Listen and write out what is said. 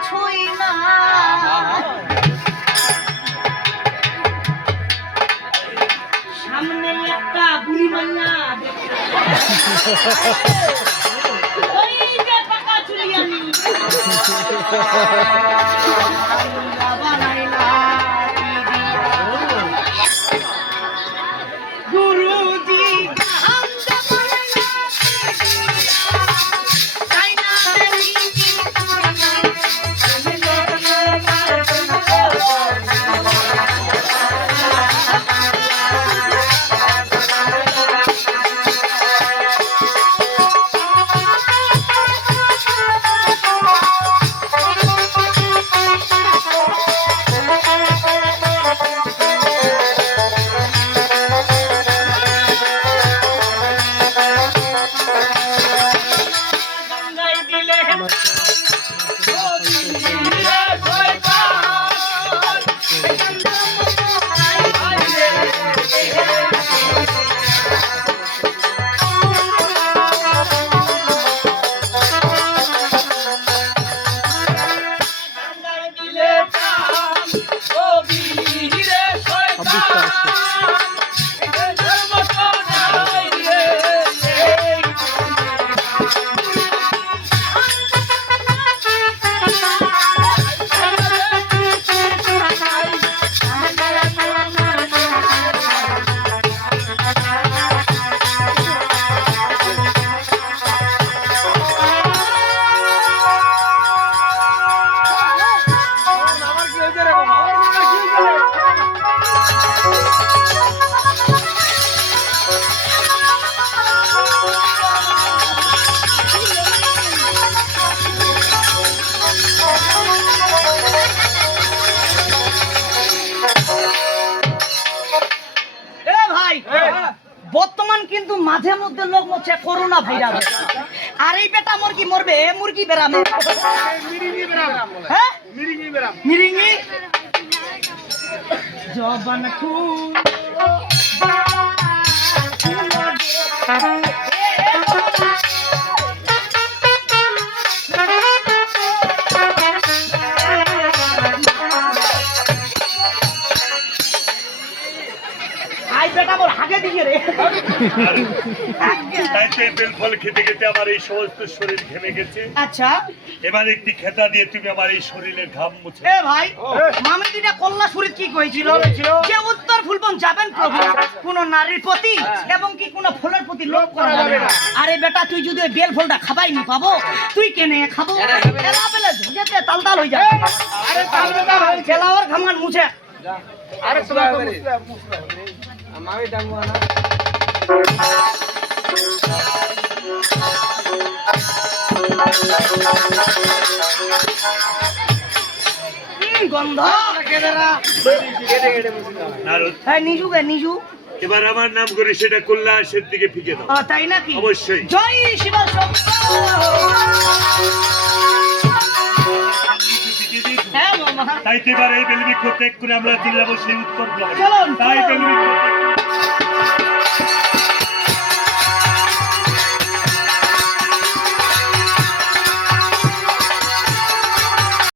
কিছুই না সামনে একটা বুড়ি মাইয়া ওই যে টাকা চুরি আনি গুরুজি বর্তমান কিন্তু মাঝে মধ্যে লোক মরছে করোনা ভাইরাস আর এই বেটা মুরগি মরবে মুরগি বেরামে হ্যাঁ মিরিঙ্গি জবান খুব খেতে খেতে আমার এই সমস্ত শরীর ঘেমে গেছে। আচ্ছা এবার একটি খেতা দিয়ে তুমি আমার এই শরীরের ঘাম মুছে। এ ভাই মামি দিটা কল্লা শরীর কি কইছিল যে উত্তর ফুলবন যাবেন প্রভু কোন নারীর প্রতি এবং কি কোন ফুলের প্রতি লোভ করা যাবে না। আরে বেটা তুই যদি ওই বেল ফুলটা খাবাই নি পাবো তুই কেনে খাবো এলা বেলে ধুজেতে তালতাল হই যাবে। আরে তালতাল হই খেলাওয়ার ঘামান মুছে আরে তোমাকে মুছলে মামি ডাঙ্গু না গন্ধ নিজু এবার আমার নাম করে সেটা কল্যাণের দিকে ফিকে দাও। তাই নাকি? অবশ্যই। জয় শিব তাই তো এবার এই বেলবৃক্ষ ত্যাগ করে আমরা চলে যাবো সেই উত্তর। চলুন তাই বেলবৃক্ষ